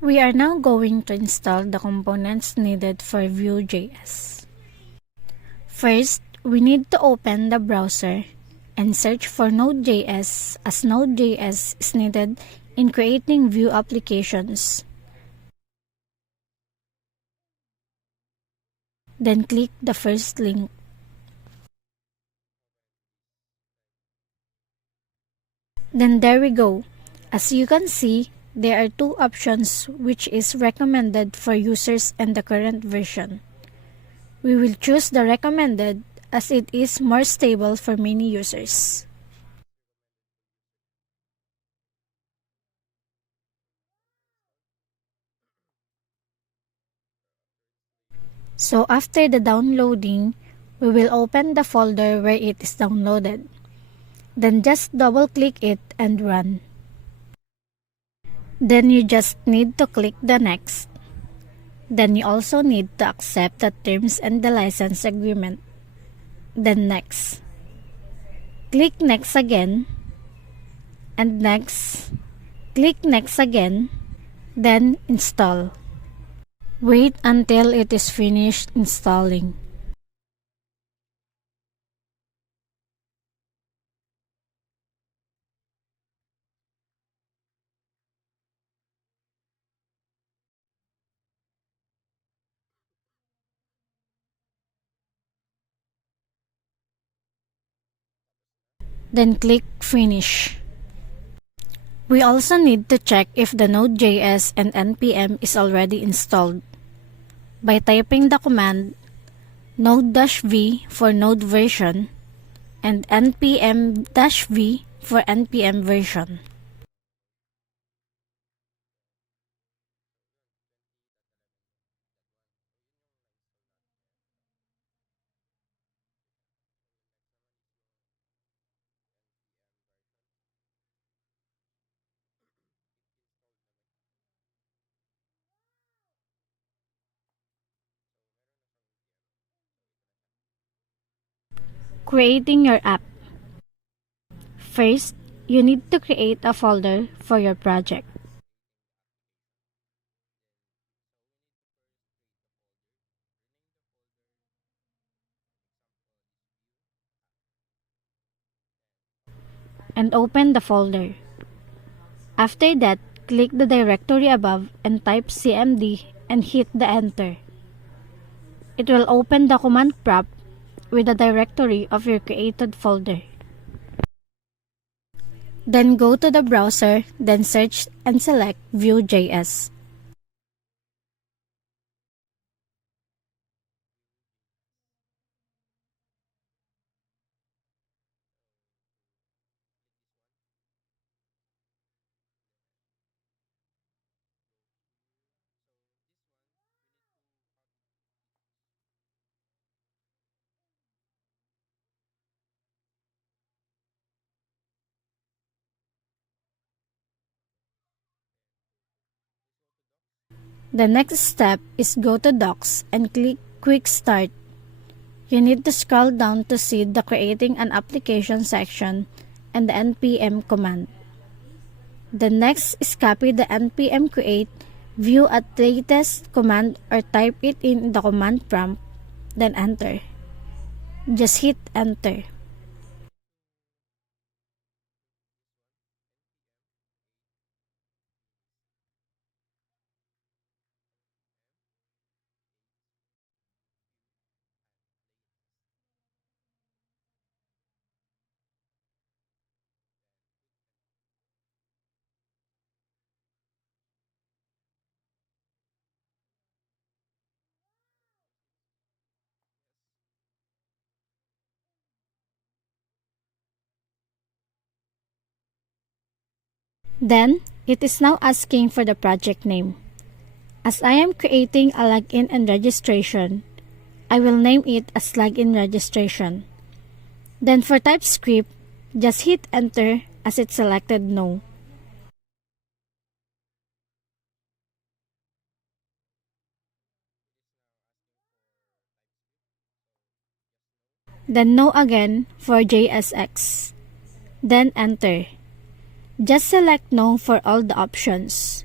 We are now going to install the components needed for Vue.Js. First, we need to open the browser and search for Node.js as Node.js is needed in creating Vue applications. Then click the first link. Then there we go. As you can see, there are two options which is recommended for users and the current version. We will choose the recommended as it is more stable for many users. So after the downloading, we will open the folder where it is downloaded. Then just double click it and run. Then you just need to click the next. Then you also need to accept the terms and the license agreement. Then next. Click next again. And next. Click next again. Then install. Wait until it is finished installing. Then click Finish. We also need to check if the Node.js and npm is already installed by typing the command node-v for node version and npm-v for npm version. Creating your app. First, you need to create a folder for your project. And open the folder. After that, click the directory above and type cmd and hit the enter. It will open the command prompt with the directory of your created folder. Then go to the browser, then search and select Vue.js. The next step is go to Docs and click Quick Start. You need to scroll down to see the Creating an Application section and the npm command. The next is copy the npm create view at latest command or type it in the command prompt, then enter. Just hit enter. Then, it is now asking for the project name. As I am creating a login and registration, I will name it as login registration. Then for TypeScript, just hit enter as it selected no. Then no again for JSX. Then enter. Just select no for all the options.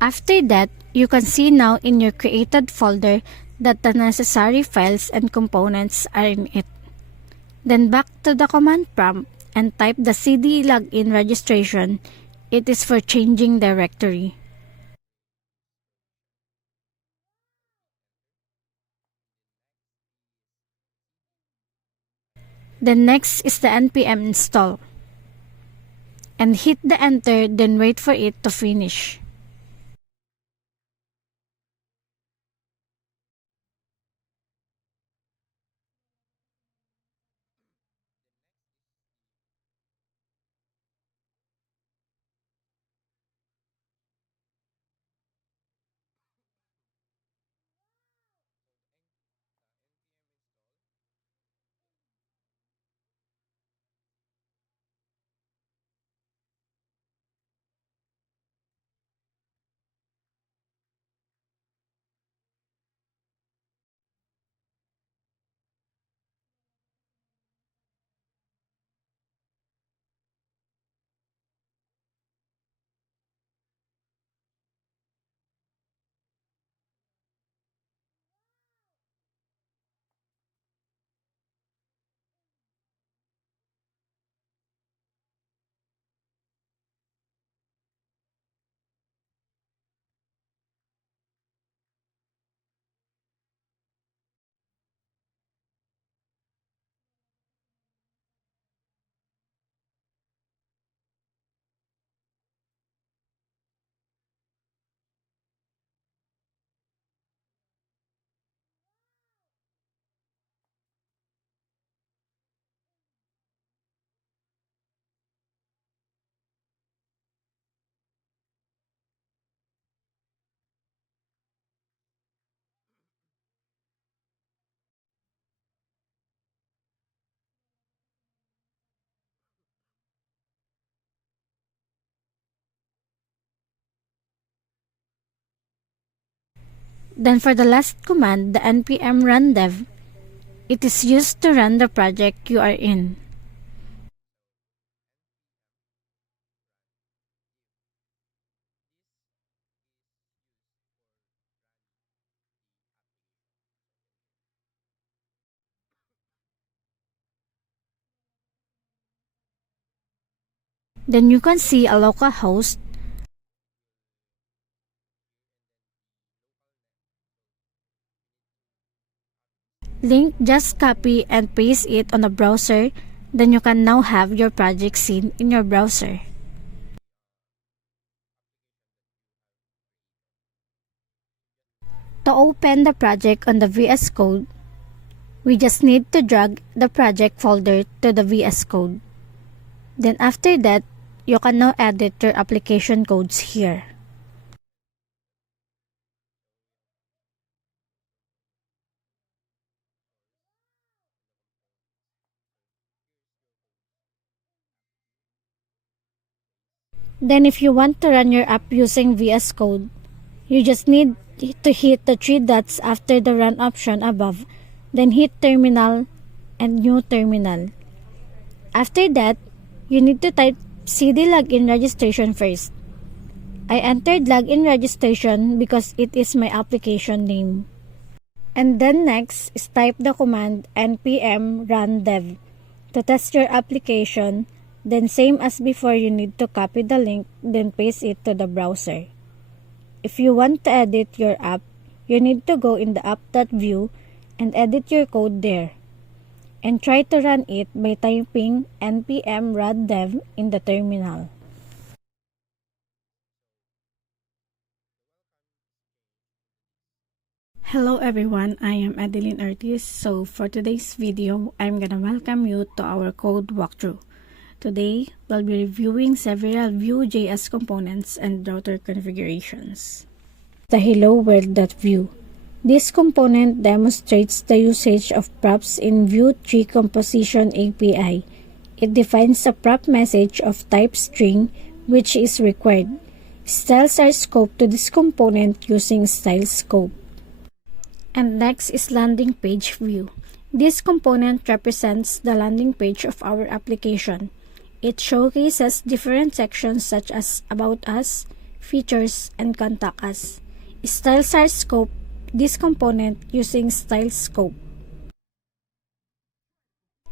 After that, you can see now in your created folder that the necessary files and components are in it. Then back to the command prompt and type the cd login registration. It is for changing directory. Then next is the npm install. And hit the enter, then wait for it to finish. Then for the last command, the npm run dev, it is used to run the project you are in. Then you can see a local host, link, just copy and paste it on a browser. Then you can now have your project seen in your browser. To open the project on the VS Code, we just need to drag the project folder to the VS Code. Then after that, you can now edit your application codes here. Then if you want to run your app using VS Code, you just need to hit the three dots after the run option above, then hit terminal and new terminal. After that, you need to type cd login registration first. I entered login registration because it is my application name. And then next is type the command npm run dev to test your application. Then same as before, you need to copy the link, then paste it to the browser. If you want to edit your app, you need to go in the app.vue and edit your code there. And try to run it by typing npm run dev in the terminal. Hello everyone, I am Adeline Ortiz. So for today's video, I'm gonna welcome you to our code walkthrough. Today, we'll be reviewing several Vue.js components and router configurations. The Hello World.view. This component demonstrates the usage of props in Vue tree composition API. It defines a prop message of type string, which is required. Styles are scoped to this component using style scope. And next is landing page view. This component represents the landing page of our application. It showcases different sections such as About Us, features, and contact us. Styles are scope this component using style scope.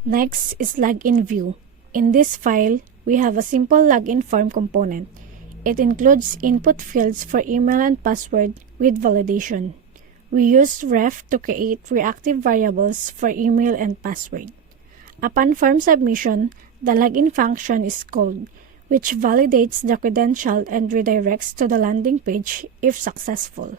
Next is login view. In this file, we have a simple login form component. It includes input fields for email and password with validation. We use ref to create reactive variables for email and password. Upon form submission, the login function is called, which validates the credential and redirects to the landing page if successful.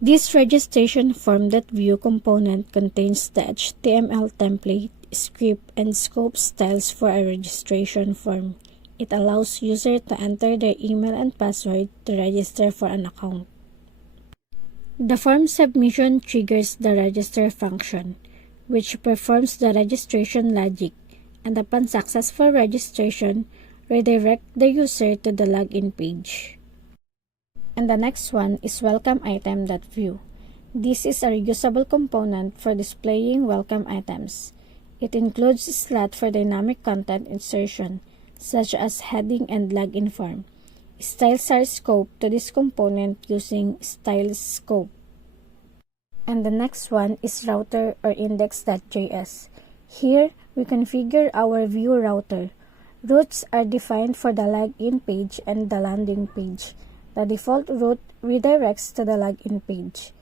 This registration form.view component contains the HTML template, script, and scope styles for a registration form. It allows users to enter their email and password to register for an account. The form submission triggers the register function, which performs the registration logic, and upon successful registration, redirect the user to the login page. And the next one is welcome item.view. This is a reusable component for displaying welcome items. It includes a slot for dynamic content insertion, such as heading and login form. Styles are scoped to this component using style scope. And the next one is router or index.js. Here, we configure our Vue router. Routes are defined for the login page and the landing page. The default route redirects to the login page.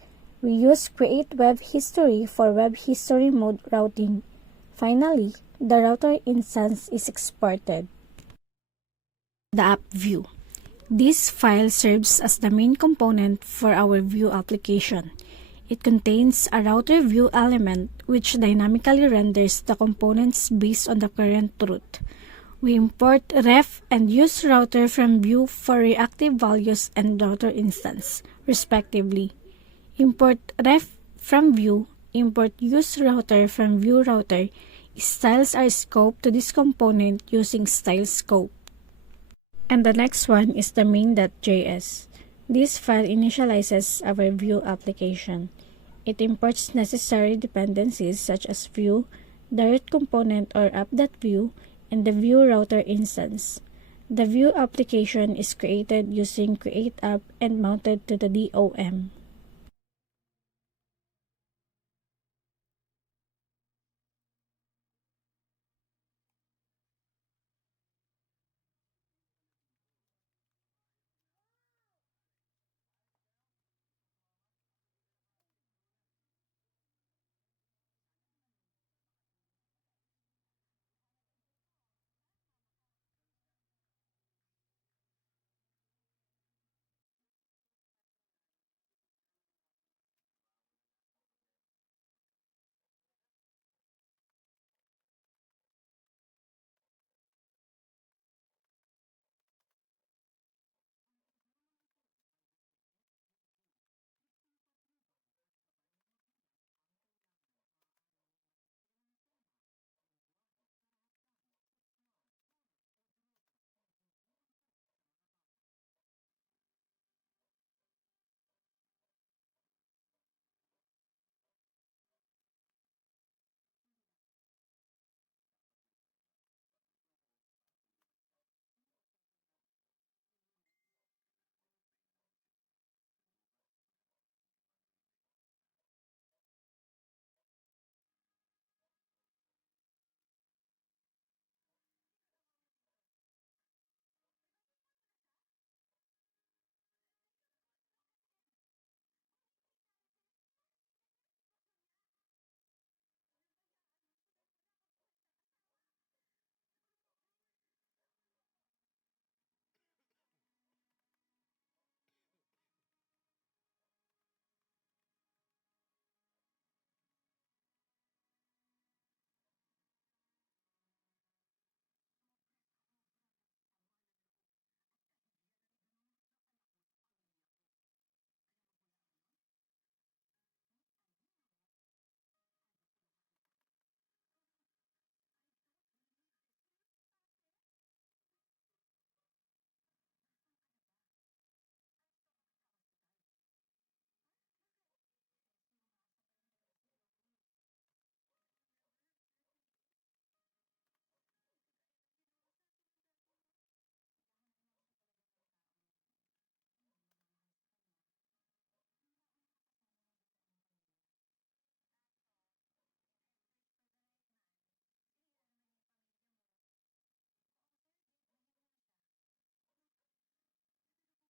We use create web history for web history mode routing. Finally, the router instance is exported. The app view. This file serves as the main component for our Vue application. It contains a router view element which dynamically renders the components based on the current route. We import ref and use router from Vue for reactive values and router instance, respectively. Import ref from Vue, import use router from Vue router. Styles are scoped to this component using style scope. And the next one is the main.js. This file initializes our Vue application. It imports necessary dependencies such as Vue, the root component or app.vue, and the Vue router instance. The Vue application is created using create app and mounted to the DOM.